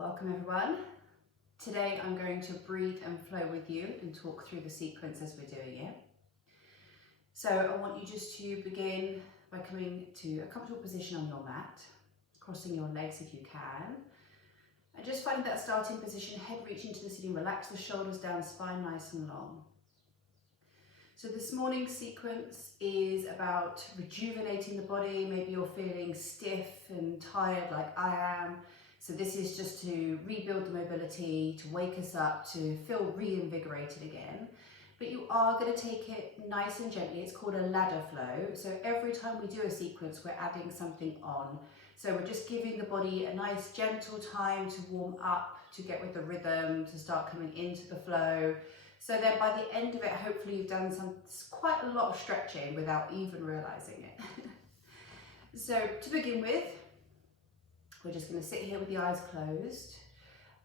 Welcome everyone. Today I'm going to breathe and flow with you and talk through the sequence as we're doing it. So I want you just to begin by coming to a comfortable position on your mat, crossing your legs if you can, and just finding that starting position, head reaching to the ceiling, relax the shoulders down, spine nice and long. So this morning's sequence is about rejuvenating the body. Maybe you're feeling stiff and tired like I am. So this is just to rebuild the mobility, to wake us up, to feel reinvigorated again. But you are going to take it nice and gently. It's called a ladder flow. So every time we do a sequence, we're adding something on. So we're just giving the body a nice gentle time to warm up, to get with the rhythm, to start coming into the flow. So then by the end of it, hopefully you've done quite a lot of stretching without even realizing it. So to begin with, we're just going to sit here with the eyes closed,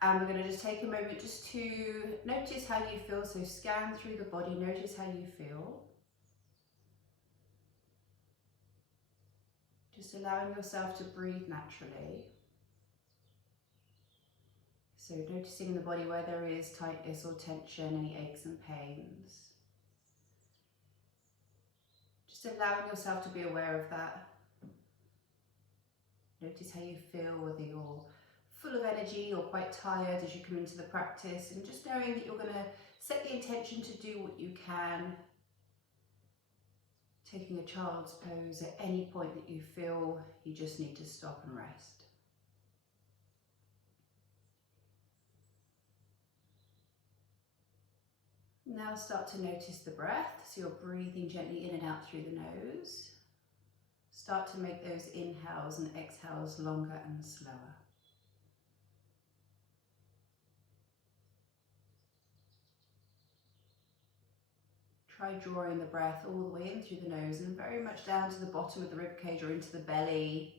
and we're going to just take a moment just to notice how you feel. So scan through the body, notice how you feel. Just allowing yourself to breathe naturally. So noticing in the body where there is tightness or tension, any aches and pains. Just allowing yourself to be aware of that. Notice how you feel, whether you're full of energy or quite tired as you come into the practice, and just knowing that you're going to set the intention to do what you can. Taking a child's pose at any point that you feel you just need to stop and rest. Now start to notice the breath, so you're breathing gently in and out through the nose. Start to make those inhales and exhales longer and slower. Try drawing the breath all the way in through the nose and very much down to the bottom of the ribcage or into the belly.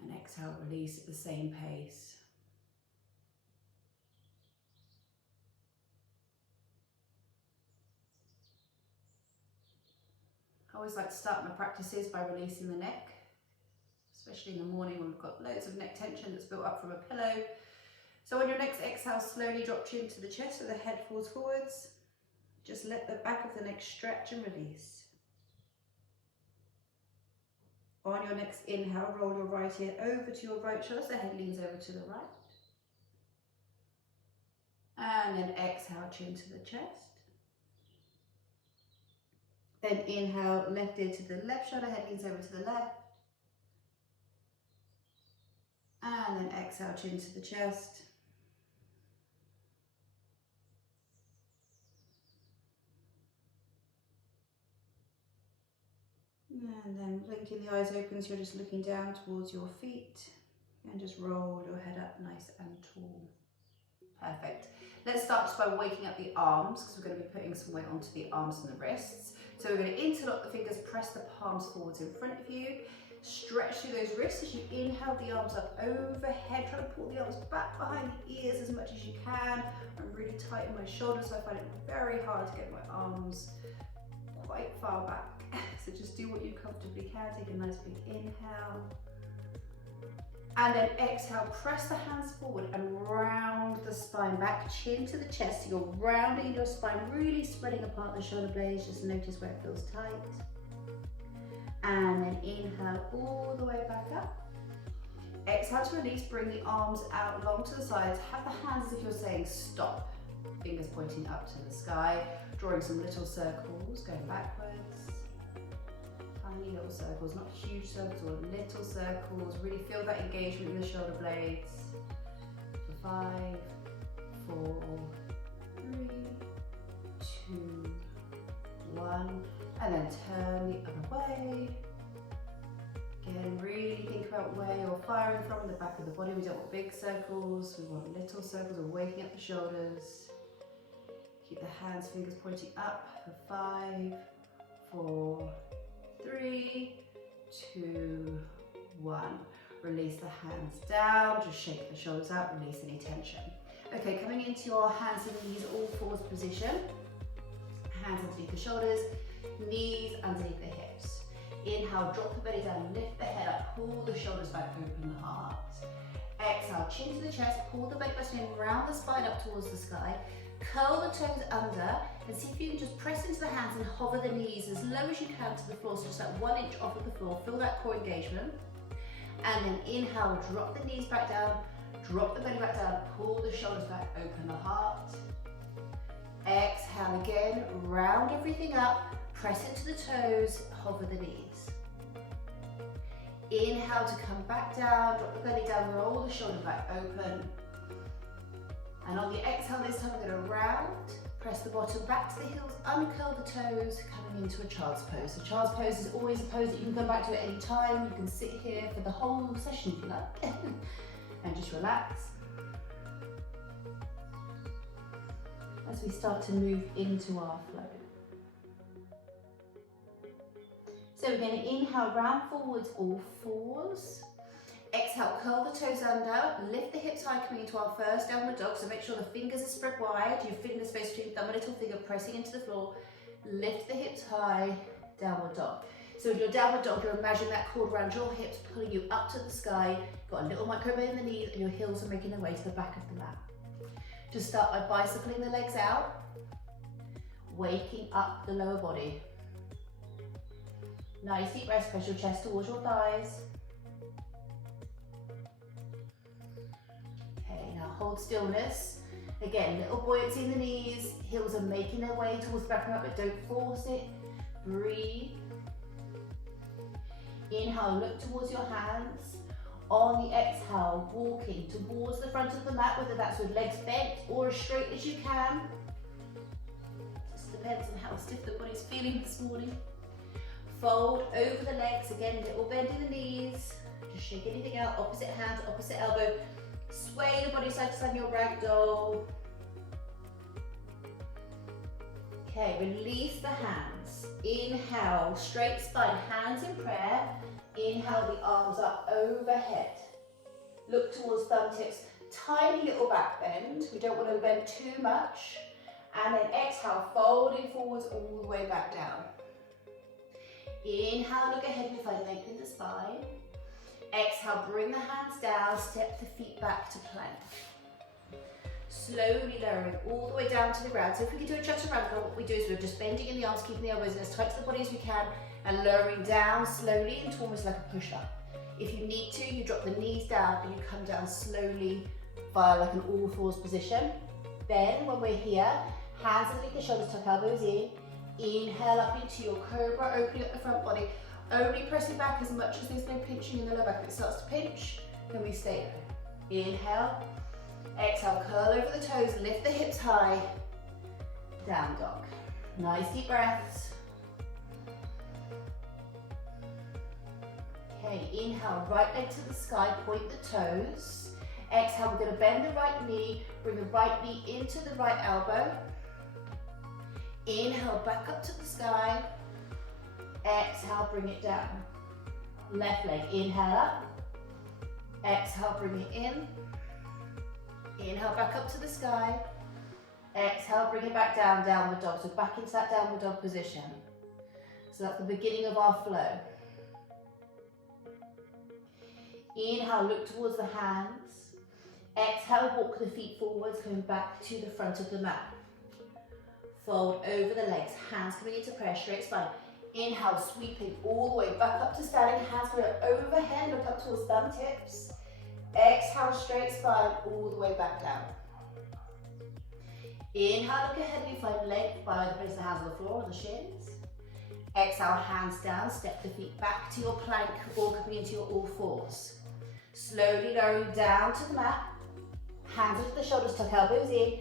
And exhale, release at the same pace. I always like to start my practices by releasing the neck, especially in the morning when we've got loads of neck tension that's built up from a pillow. So on your next exhale, slowly drop chin to the chest so the head falls forwards. Just let the back of the neck stretch and release. On your next inhale, roll your right ear over to your right shoulder, so the head leans over to the right. And then exhale, chin to the chest. Then inhale, left ear to the left shoulder, head leans over to the left. And then exhale, chin to the chest. And then blinking the eyes open so you're just looking down towards your feet. And just roll your head up nice and tall. Perfect. Let's start just by waking up the arms, because we're going to be putting some weight onto the arms and the wrists. So we're going to interlock the fingers, press the palms forwards in front of you. Stretch through those wrists as you inhale the arms up overhead. Try to pull the arms back behind the ears as much as you can. I'm really tight in my shoulders, so I find it very hard to get my arms quite far back. So just do what you comfortably can. Take a nice big inhale. And then exhale, press the hands forward and round the spine back, chin to the chest. So you're rounding your spine, really spreading apart the shoulder blades. Just notice where it feels tight. And then inhale all the way back up. Exhale to release, bring the arms out long to the sides. Have the hands as if you're saying stop. Fingers pointing up to the sky, drawing some little circles, going backwards. Tiny little circles, not huge circles, or little circles. Really feel that engagement in the shoulder blades. For 5, 4, 3, 2, 1. And then turn the other way. Again, really think about where you're firing from, the back of the body. We don't want big circles, we want little circles. We're waking up the shoulders. Keep the hands, fingers pointing up for 5, 4, 3, 2, 1. Release the hands down, just shake the shoulders out, release any tension. Okay, coming into your hands and knees, all fours position. Hands underneath the shoulders, knees underneath the hips. Inhale, drop the belly down, lift the head up, pull the shoulders back, open the heart. Exhale, chin to the chest, pull the belly button in, round the spine up towards the sky. Curl the toes under and see if you can just press into the hands and hover the knees as low as you can to the floor, so just like 1 inch off of the floor. Feel that core engagement. And then inhale, drop the knees back down, drop the belly back down, pull the shoulders back, open the heart. Exhale again, round everything up, press into the toes, hover the knees. Inhale to come back down, drop the belly down, roll the shoulder back, open. And on the exhale this time, we're going to round, press the bottom back to the heels, uncurl the toes, coming into a child's pose. So child's pose is always a pose that you can come back to at any time. You can sit here for the whole session if you like, and just relax. As we start to move into our flow. So we're going to inhale, round forwards, all fours. Exhale, curl the toes under, lift the hips high, coming into our first downward dog. So make sure the fingers are spread wide, your fingers face between thumb and little finger, pressing into the floor. Lift the hips high, downward dog. So in your downward dog, you're imagining that cord around your hips, pulling you up to the sky. Got a little micro bend in the knees, and your heels are making their way to the back of the mat. Just start by bicycling the legs out, waking up the lower body. Nice deep breath, press your chest towards your thighs. Okay, now hold stillness. Again, little buoyancy in the knees, heels are making their way towards the back of the mat, but don't force it. Breathe. Inhale, look towards your hands. On the exhale, walking towards the front of the mat, whether that's with legs bent or as straight as you can. Just depends on how stiff the body's feeling this morning. Fold over the legs, again, little bend in the knees. Just shake anything out, opposite hand, opposite elbow. Sway the body side to side in your ragdoll. Okay, release the hands. Inhale, straight spine, hands in prayer. Inhale, the arms up overhead. Look towards thumb tips. Tiny little back bend. We don't want to bend too much. And then exhale, folding forwards all the way back down. Inhale, look ahead if I lengthen the spine. Exhale, bring the hands down, step the feet back to plank. Slowly lowering all the way down to the ground. So if we can do a chaturanga, what we do is we're just bending in the arms, keeping the elbows in as tight to the body as we can, and lowering down slowly into almost like a push-up. If you need to, you drop the knees down and you come down slowly via like an all-fours position. Then when we're here, hands underneath the shoulders, tuck elbows in. Inhale up into your cobra, opening up the front body. Only pressing back as much as there's no pinching in the lower back. If it starts to pinch, then we stay there. Inhale. Exhale, curl over the toes, lift the hips high. Down dog. Nice deep breaths. Okay, inhale, right leg to the sky, point the toes. Exhale, we're going to bend the right knee, bring the right knee into the right elbow. Inhale, back up to the sky. Exhale, bring it down. Left leg, inhale up. Exhale, bring it in. Inhale, back up to the sky. Exhale, bring it back down, downward dog. So back into that downward dog position. So that's the beginning of our flow. Inhale, look towards the hands. Exhale, walk the feet forwards, coming back to the front of the mat. Fold over the legs, hands coming into prayer, straight spine. Inhale, sweeping all the way back up to standing, hands going overhead, look up towards thumb tips. Exhale, straight spine, all the way back down. Inhale, look ahead, you find length by the place of the hands on the floor or the shins. Exhale, hands down, step the feet back to your plank or coming into your all fours. Slowly lowering down to the mat. Hands onto the shoulders, tuck elbows in.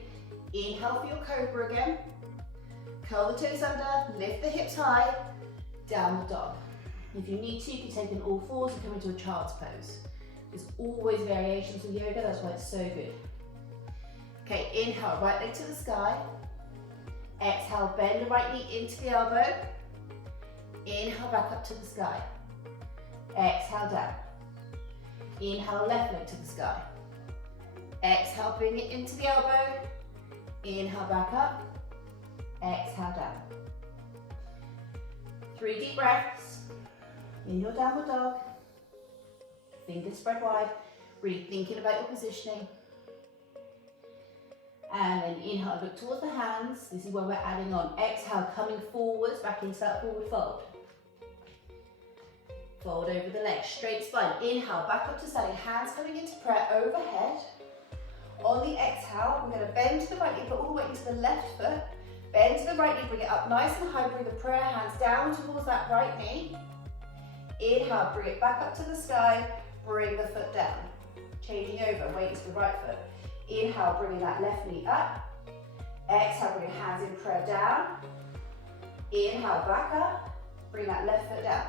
Inhale for your cobra again. Curl the toes under, lift the hips high, downward dog. If you need to, you can take in all fours and come into a child's pose. There's always variations with yoga, that's why it's so good. Okay, inhale, right leg to the sky. Exhale, bend the right knee into the elbow. Inhale, back up to the sky. Exhale, down. Inhale, left leg to the sky. Exhale, bring it into the elbow. Inhale, back up. Exhale, down. 3 deep breaths. In your downward dog, fingers spread wide, really thinking about your positioning. And then inhale, look towards the hands. This is where we're adding on. Exhale, coming forwards, back into that forward fold. Fold over the legs, straight spine. Inhale, back up to standing, hands coming into prayer overhead. On the exhale, we're going to bend to the right knee, put all the weight into the left foot. Bend to the right knee, bring it up nice and high, bring the prayer hands down towards that right knee. Inhale, bring it back up to the sky, bring the foot down. Changing over, weight to the right foot. Inhale, bringing that left knee up. Exhale, bring your hands in prayer down. Inhale, back up, bring that left foot down.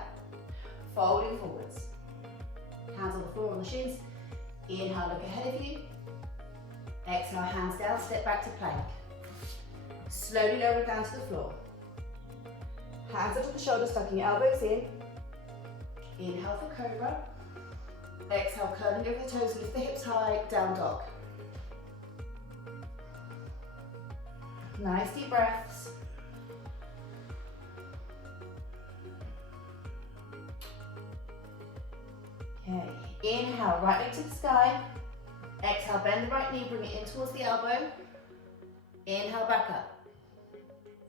Folding forwards. Hands on the floor on the shins. Inhale, look ahead of you. Exhale, hands down, step back to plank. Slowly lowering down to the floor. Hands up to the shoulders, tucking your elbows in. Inhale for cobra. Exhale, curling over the toes, lift the hips high, down dog. Nice deep breaths. Okay, inhale, right leg to the sky. Exhale, bend the right knee, bring it in towards the elbow. Inhale, back up.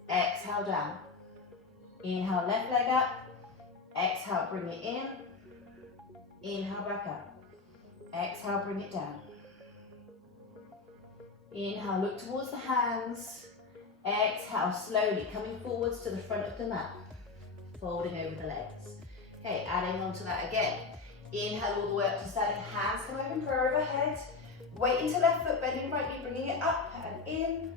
Exhale, down. Inhale, left leg up. Exhale, bring it in. Inhale, back up. Exhale, bring it down. Inhale, look towards the hands. Exhale, slowly coming forwards to the front of the mat. Folding over the legs. Okay, adding on to that again. Inhale all the way up to standing, hands come open, prayer overhead. Weight into left foot, bending right knee, bringing it up and in.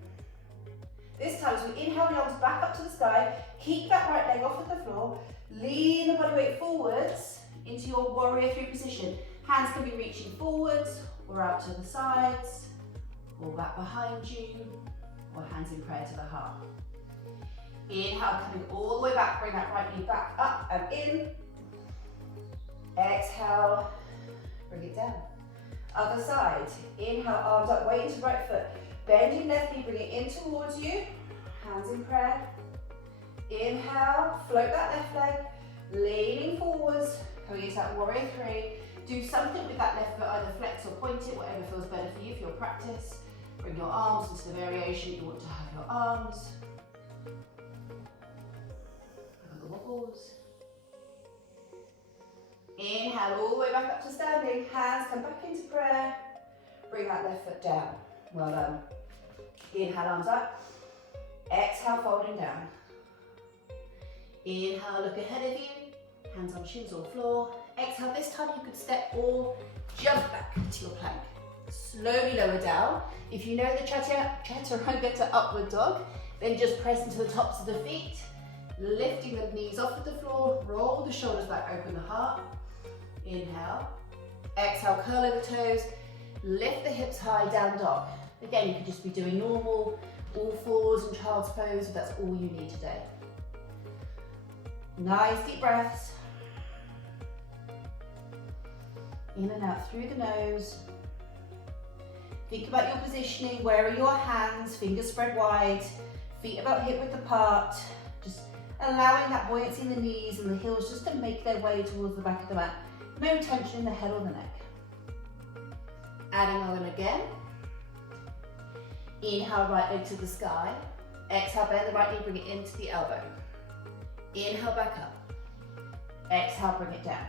This time, as we inhale the arms back up to the sky, keep that right leg off of the floor, lean the body weight forwards into your warrior three position. Hands can be reaching forwards or out to the sides, or back behind you, or hands in prayer to the heart. Inhale, coming all the way back, bring that right knee back up and in. Exhale, bring it down. Other side. Inhale, arms up, weight into right foot. Bending left knee, bring it in towards you. Hands in prayer. Inhale, float that left leg. Leaning forwards, coming into that warrior three. Do something with that left foot, either flex or point it, whatever feels better for you for your practice. Bring your arms into the variation you want to have your arms. Have the wobbles. Inhale all the way back up to standing. Hands come back into prayer. Bring that left foot down. Well done. Inhale, arms up. Exhale, folding down. Inhale, look ahead of you. Hands on shins or floor. Exhale, this time you could step or jump back to your plank. Slowly lower down. If you know the chaturanga to upward dog, then just press into the tops of the feet. Lifting the knees off of the floor. Roll the shoulders back, open the heart. Inhale. Exhale, curl over the toes. Lift the hips high, down dog. Again, you could just be doing normal, all fours and child's pose if that's all you need today. Nice deep breaths. In and out through the nose. Think about your positioning. Where are your hands? Fingers spread wide. Feet about hip width apart. Just allowing that buoyancy in the knees and the heels just to make their way towards the back of the mat. No tension in the head or the neck. Adding on again. Inhale, right leg to the sky. Exhale, bend the right knee, bring it into the elbow. Inhale, back up. Exhale, bring it down.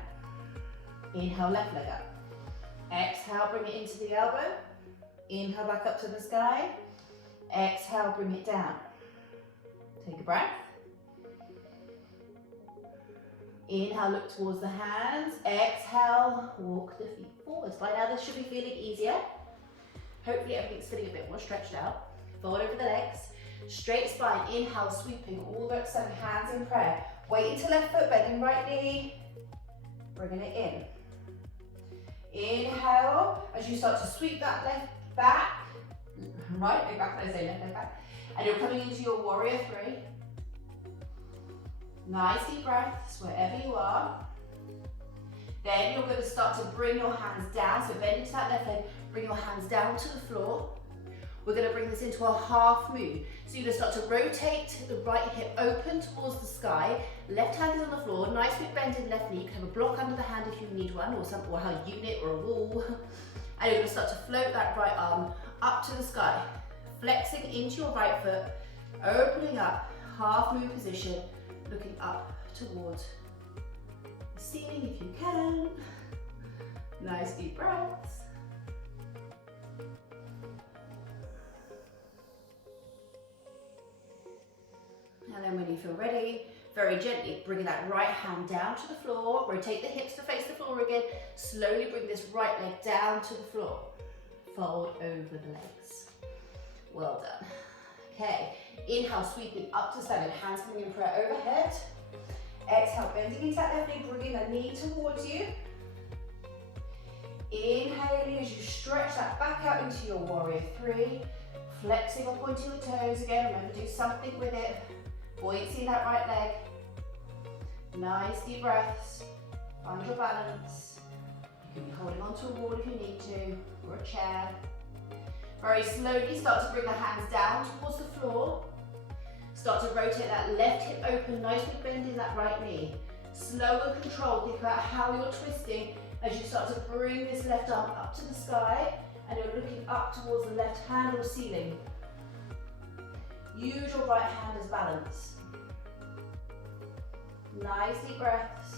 Inhale, left leg up. Exhale, bring it into the elbow. Inhale, back up to the sky. Exhale, bring it down. Take a breath. Inhale, look towards the hands. Exhale, walk the feet forwards. By now, this should be feeling easier. Hopefully, everything's feeling a bit more stretched out. Forward over the legs. Straight spine. Inhale, sweeping all the way up to seven. Hands in prayer. Weight into left foot, bending right knee. Bringing it in. Inhale, as you start to sweep that left back. Right leg back, I say left leg back. And you're coming into your warrior three. Nice deep breaths wherever you are. Then you're going to start to bring your hands down. So bend into that left leg, bring your hands down to the floor. We're going to bring this into a half moon. So you're going to start to rotate the right hip open towards the sky. Left hand is on the floor. Nice big bend in left knee. You can have a block under the hand if you need one, or a unit or a wall. And you're going to start to float that right arm up to the sky. Flexing into your right foot. Opening up, half moon position. Looking up towards the ceiling if you can. Nice deep breaths. And then when you feel ready, very gently bring that right hand down to the floor, rotate the hips to face the floor again, slowly bring this right leg down to the floor, fold over the legs. Well done. Okay, inhale, sweeping up to standing, hands coming in prayer overhead. Exhale, bending into that left knee, bringing the knee towards you. Inhaling as you stretch that back out into your warrior three, flexing up onto your toes again, remember do something with it. Buoyancy in that right leg. Nice deep breaths. Find your balance. You can be holding onto a wall if you need to, or a chair. Very slowly start to bring the hands down towards the floor. Start to rotate that left hip open, nice big bend in that right knee. Slow and controlled, think about how you're twisting as you start to bring this left arm up to the sky and you're looking up towards the left hand or ceiling. Use your right hand as balance. Nice deep breaths.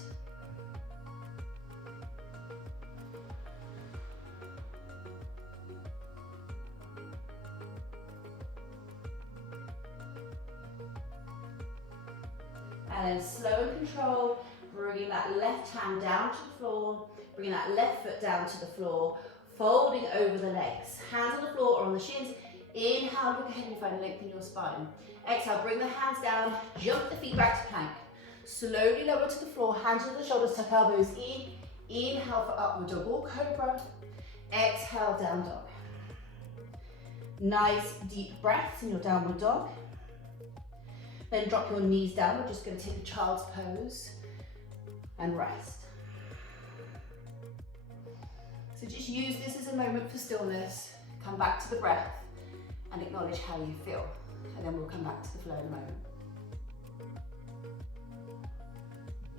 And then slow and controlled, bringing that left hand down to the floor, bringing that left foot down to the floor, folding over the legs. Hands on the floor or on the shins. Inhale, look ahead and find length in your spine. Exhale, bring the hands down, jump the feet back to plank. Slowly lower to the floor, hands on the shoulders, tuck elbows in. Inhale for upward dog or cobra. Exhale, down dog. Nice deep breaths in your downward dog. Then drop your knees down. We're just going to take a child's pose and rest. So just use this as a moment for stillness. Come back to the breath and acknowledge how you feel. And then we'll come back to the flow in a moment.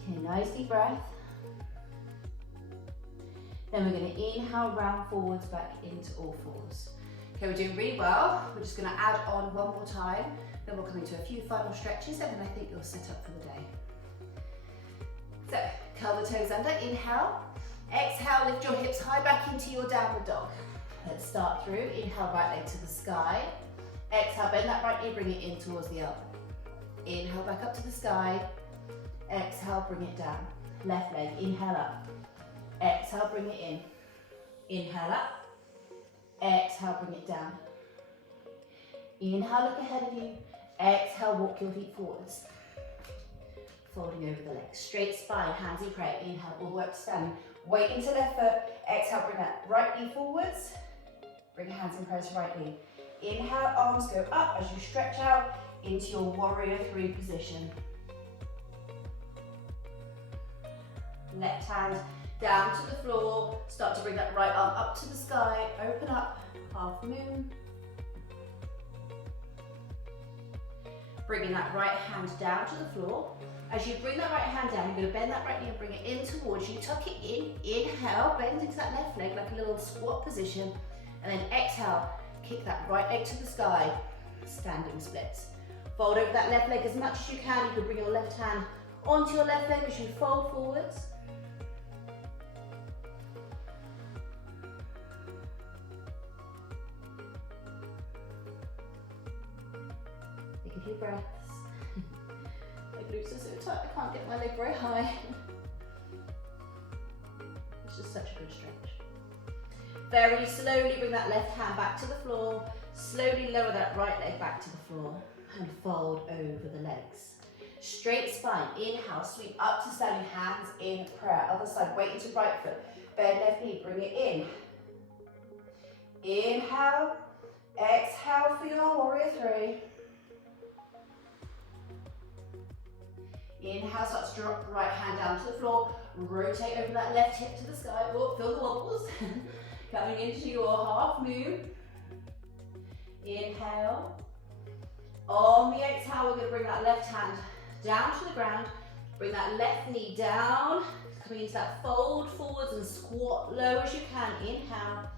Okay, nice deep breath. Then we're going to inhale, round forwards, back into all fours. Okay, we're doing really well. We're just going to add on one more time. Then we'll come into a few final stretches and then I think you're set up for the day. So, curl the toes under, inhale. Exhale, lift your hips high back into your downward dog. Let's start through. Inhale, right leg to the sky. Exhale, bend that right knee, bring it in towards the elbow. Inhale, back up to the sky. Exhale, bring it down. Left leg, inhale up. Exhale, bring it in. Inhale up. Exhale, bring it down. Inhale, look ahead of you. Exhale, walk your feet forwards. Folding over the legs. Straight spine, hands in prayer. Inhale, all the way up to standing. Weight into left foot. Exhale, bring that right knee forwards. Bring your hands in prayer to right knee. Inhale, arms go up as you stretch out into your warrior three position. Left hand down to the floor. Start to bring that right arm up to the sky. Open up, half moon. Bringing that right hand down to the floor. As you bring that right hand down, you're going to bend that right knee and bring it in towards you. Tuck it in. Inhale, bend into that left leg like a little squat position. And then exhale, kick that right leg to the sky. Standing splits. Fold over that left leg as much as you can. You can bring your left hand onto your left leg as you fold forwards. Take a few breaths. My glutes are so tight, I can't get my leg very high. It's just such a good stretch. Very slowly bring that left hand back to the floor. Slowly lower that right leg back to the floor and fold over the legs. Straight spine, inhale, sweep up to standing, hands in prayer. Other side, weight into right foot. Bend left knee, bring it in. Inhale, exhale for your warrior three. Inhale, start to drop the right hand down to the floor. Rotate over that left hip to the sky. Oh, feel the wobbles. Coming into your half moon. Inhale. On the exhale, we're going to bring that left hand down to the ground. Bring that left knee down. Coming into that fold forwards and squat low as you can. Inhale.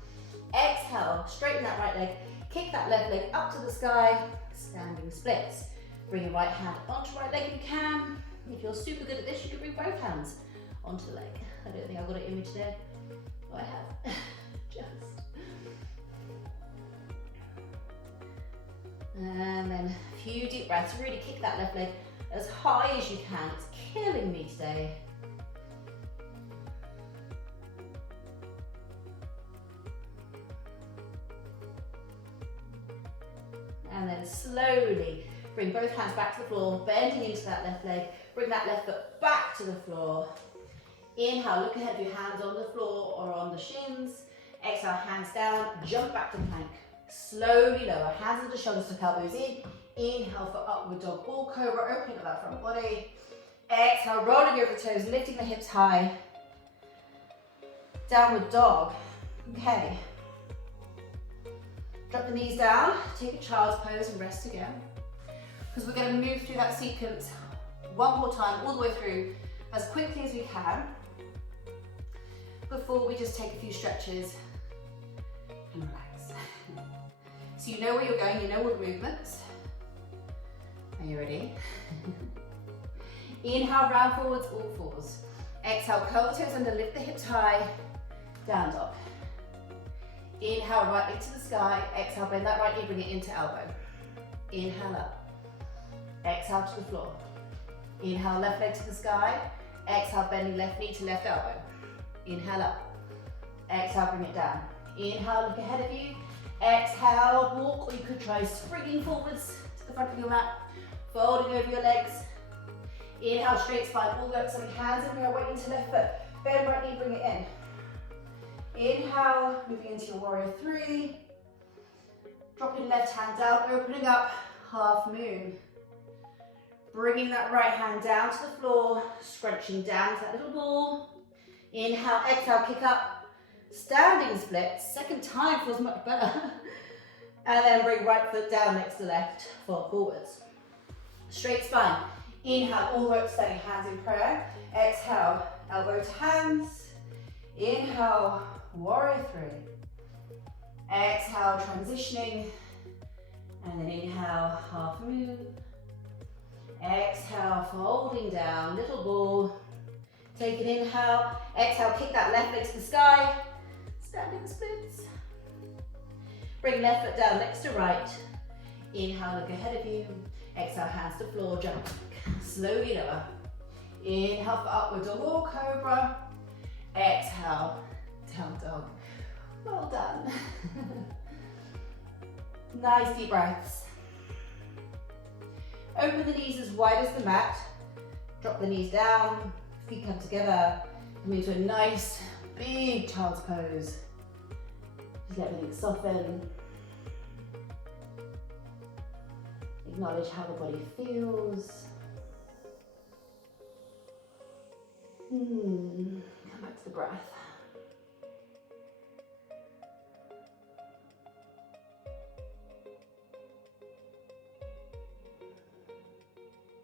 Exhale. Straighten that right leg. Kick that left leg up to the sky. Standing splits. Bring your right hand onto right leg if you can. If you're super good at this, you can bring both hands onto the leg. I don't think I've got an image there. Oh, I have. Just. And then a few deep breaths. Really kick that left leg as high as you can. It's killing me today. And then slowly bring both hands back to the floor, bending into that left leg. Bring that left foot back to the floor. Inhale, look ahead with your hands on the floor or on the shins. Exhale, hands down, jump back to plank. Slowly lower, hands under shoulders, tuck elbows in. Inhale for upward dog or cobra, opening up that front body. Exhale, rolling over the toes, lifting the hips high. Downward dog. Okay. Drop the knees down, take a child's pose and rest again. Because we're going to move through that sequence one more time, all the way through, as quickly as we can, before we just take a few stretches and relax. So you know where you're going, you know all the movements. Are you ready? Inhale, round forwards, all fours. Exhale, curl the toes under, lift the hips high, down dog. Inhale, right leg to the sky. Exhale, bend that right knee, bring it into elbow. Inhale up. Exhale to the floor. Inhale, left leg to the sky. Exhale, bending left knee to left elbow. Inhale up. Exhale, bring it down. Inhale, look ahead of you. Exhale, walk, or you could try springing forwards to the front of your mat. Folding over your legs. Inhale, straight spine, all the way up, so hands in here, weight into left foot. Bend right knee, bring it in. Inhale, moving into your warrior three. Dropping left hand down, opening up, half moon. Bringing that right hand down to the floor, scrunching down to that little ball. Inhale, exhale, kick up. Standing split, second time feels much better. And then bring right foot down next to left, fall forwards. Straight spine. Inhale, all the way up, standing hands in prayer. Exhale, elbow to hands. Inhale, warrior three. Exhale, transitioning. And then inhale, half moon. Exhale, folding down, little ball. Take an inhale. Exhale, kick that left leg to the sky. Standing splits. Bring left foot down next to right. Inhale, look ahead of you. Exhale, hands to floor, jump back. Slowly lower. Inhale for upward dog or cobra. Exhale, down dog. Well done. Nice deep breaths. Open the knees as wide as the mat. Drop the knees down. Feet come together. Come into a nice big child's pose. Just let everything soften. Acknowledge how the body feels. Come back to the breath.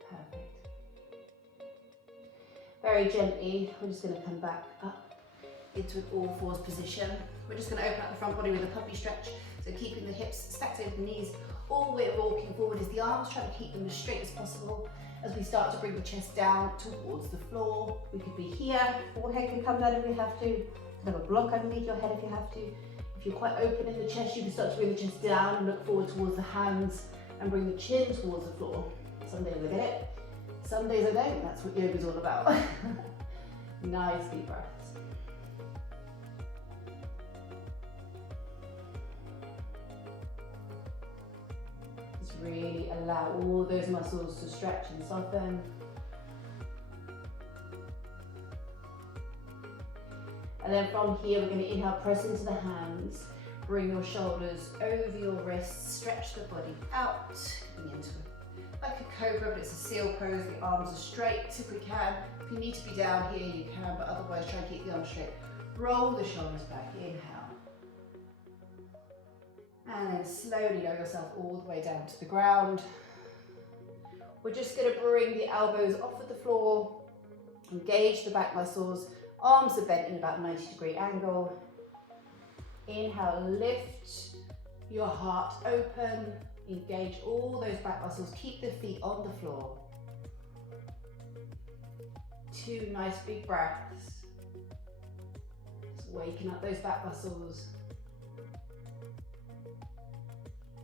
Perfect. Very gently, we're just going to come back up into an all fours position. We're just going to open up the front body with a puppy stretch. So keeping the hips stacked over the knees. All the way walking forward is the arms, trying to keep them as straight as possible. As we start to bring the chest down towards the floor. We could be here, forehead can come down if we have to. You can have a block underneath your head if you have to. If you're quite open in the chest, you can start to bring the chest down and look forward towards the hands and bring the chin towards the floor. Some days I get it, some days I don't. That's what yoga's all about. Nice deep breaths. Really allow all those muscles to stretch and soften. And then from here, we're going to inhale, press into the hands, bring your shoulders over your wrists, stretch the body out, coming into like a cobra, but it's a seal pose. The arms are straight if we can. If you need to be down here, you can, but otherwise try and keep the arms straight. Roll the shoulders back, inhale. And then slowly lower yourself all the way down to the ground. We're just going to bring the elbows off of the floor, engage the back muscles, arms are bent in about a 90-degree angle. Inhale, lift your heart open, engage all those back muscles, keep the feet on the floor. 2 nice big breaths. Just waking up those back muscles.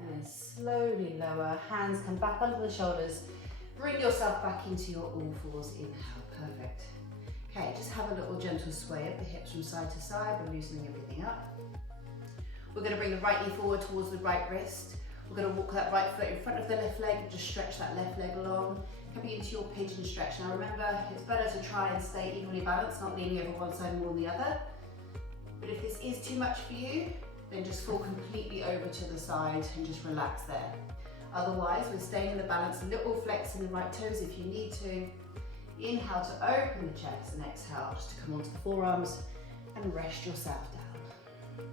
And then slowly lower, hands come back under the shoulders. Bring yourself back into your all fours. Inhale, perfect. Okay, just have a little gentle sway of the hips from side to side. We're loosening everything up. We're going to bring the right knee forward towards the right wrist. We're going to walk that right foot in front of the left leg and just stretch that left leg along. Coming into your pigeon stretch. Now remember, it's better to try and stay evenly balanced, not leaning over one side more than the other. But if this is too much for you, then just fall completely over to the side and just relax there. Otherwise, we're staying in the balance, a little flex in the right toes if you need to. Inhale to open the chest and exhale just to come onto the forearms and rest yourself down.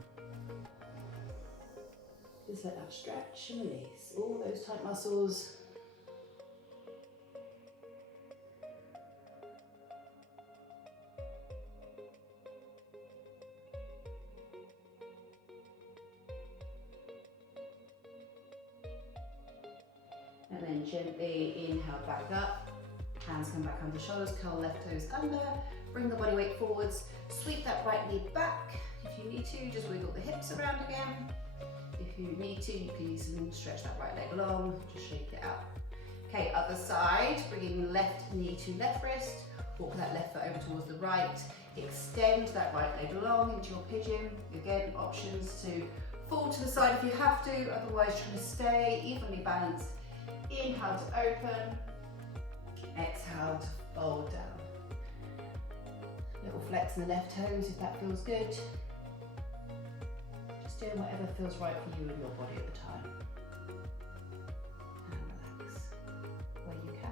Just let that stretch and release all those tight muscles. And then gently inhale back up, hands come back under shoulders, curl left toes under, bring the body weight forwards, sweep that right knee back. If you need to, just wiggle the hips around again. If you need to, you can easily stretch that right leg long, just shake it out. Okay, other side, bringing left knee to left wrist, walk that left foot over towards the right, extend that right leg long into your pigeon. Again, options to fall to the side if you have to, otherwise trying to stay evenly balanced. Inhale to open, exhale to fold down. Little flex in the left toes if that feels good. Just doing whatever feels right for you and your body at the time. And relax where you can.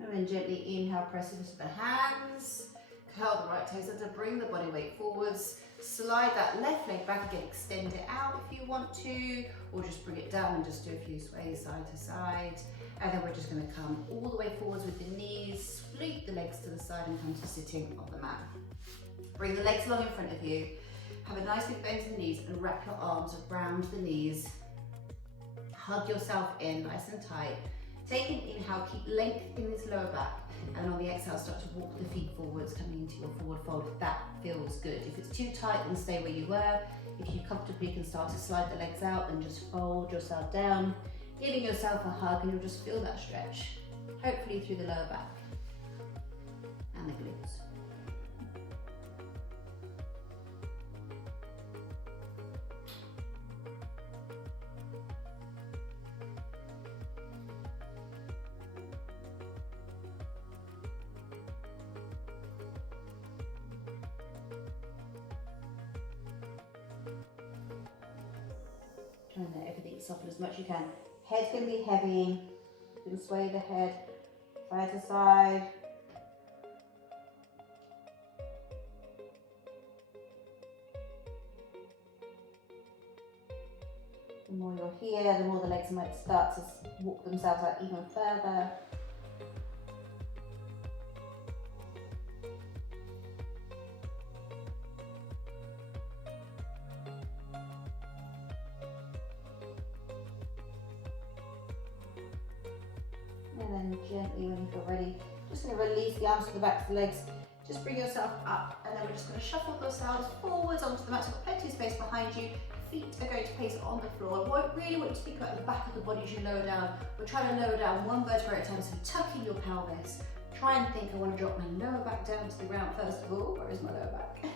And then gently inhale, press into the hands, curl the right toes under, bring the body weight forwards, slide that left leg back again, extend it out if you want to, or just bring it down and just do a few sways side to side. And then we're just going to come all the way forwards with the knees, sweep the legs to the side and come to sitting on the mat. Bring the legs long in front of you, have a nice big bend to the knees and wrap your arms around the knees. Hug yourself in nice and tight. Take an inhale, keep length in this lower back, and on the exhale start to walk the feet forwards, coming into your forward fold if that feels good. If it's too tight, then stay where you were. If you comfortably can start to slide the legs out, then just fold yourself down, giving yourself a hug, and you'll just feel that stretch, hopefully through the lower back and the glutes. Try and let everything soften as much as you can. Head's going to be heavy. You can sway the head side to side. The more you're here, the more the legs might start to walk themselves out even further. And then gently, when you feel ready, just going to release the arms to the backs of the legs. Just bring yourself up, and then we're just going to shuffle yourselves forwards onto the mat. So you've got plenty of space behind you. Feet are going to place on the floor. I really want you to think about the back of the body as you lower down. We're trying to lower down one vertebra at a time, so tuck in your pelvis. Try and think, I want to drop my lower back down to the ground first of all. Where is my lower back?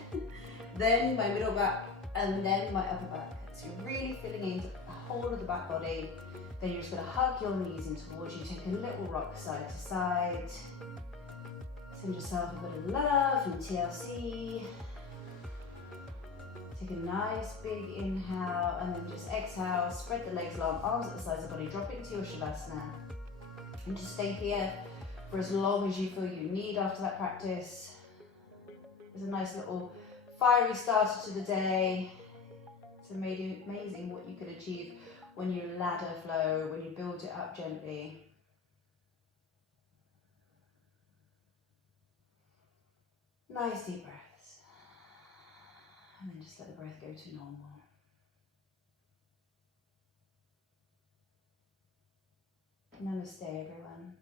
Then my middle back, and then my upper back. So you're really filling in the whole of the back body. Then you're just going to hug your knees in towards you, take a little rock side to side. Send yourself a bit of love from TLC. Take a nice big inhale and then just exhale, spread the legs long, arms at the sides of the body, drop into your Shavasana. And just stay here for as long as you feel you need after that practice. It's a nice little fiery starter to the day. It's amazing what you could achieve when you ladder flow, when you build it up gently. Nice deep breaths. And then just let the breath go to normal. Namaste, everyone.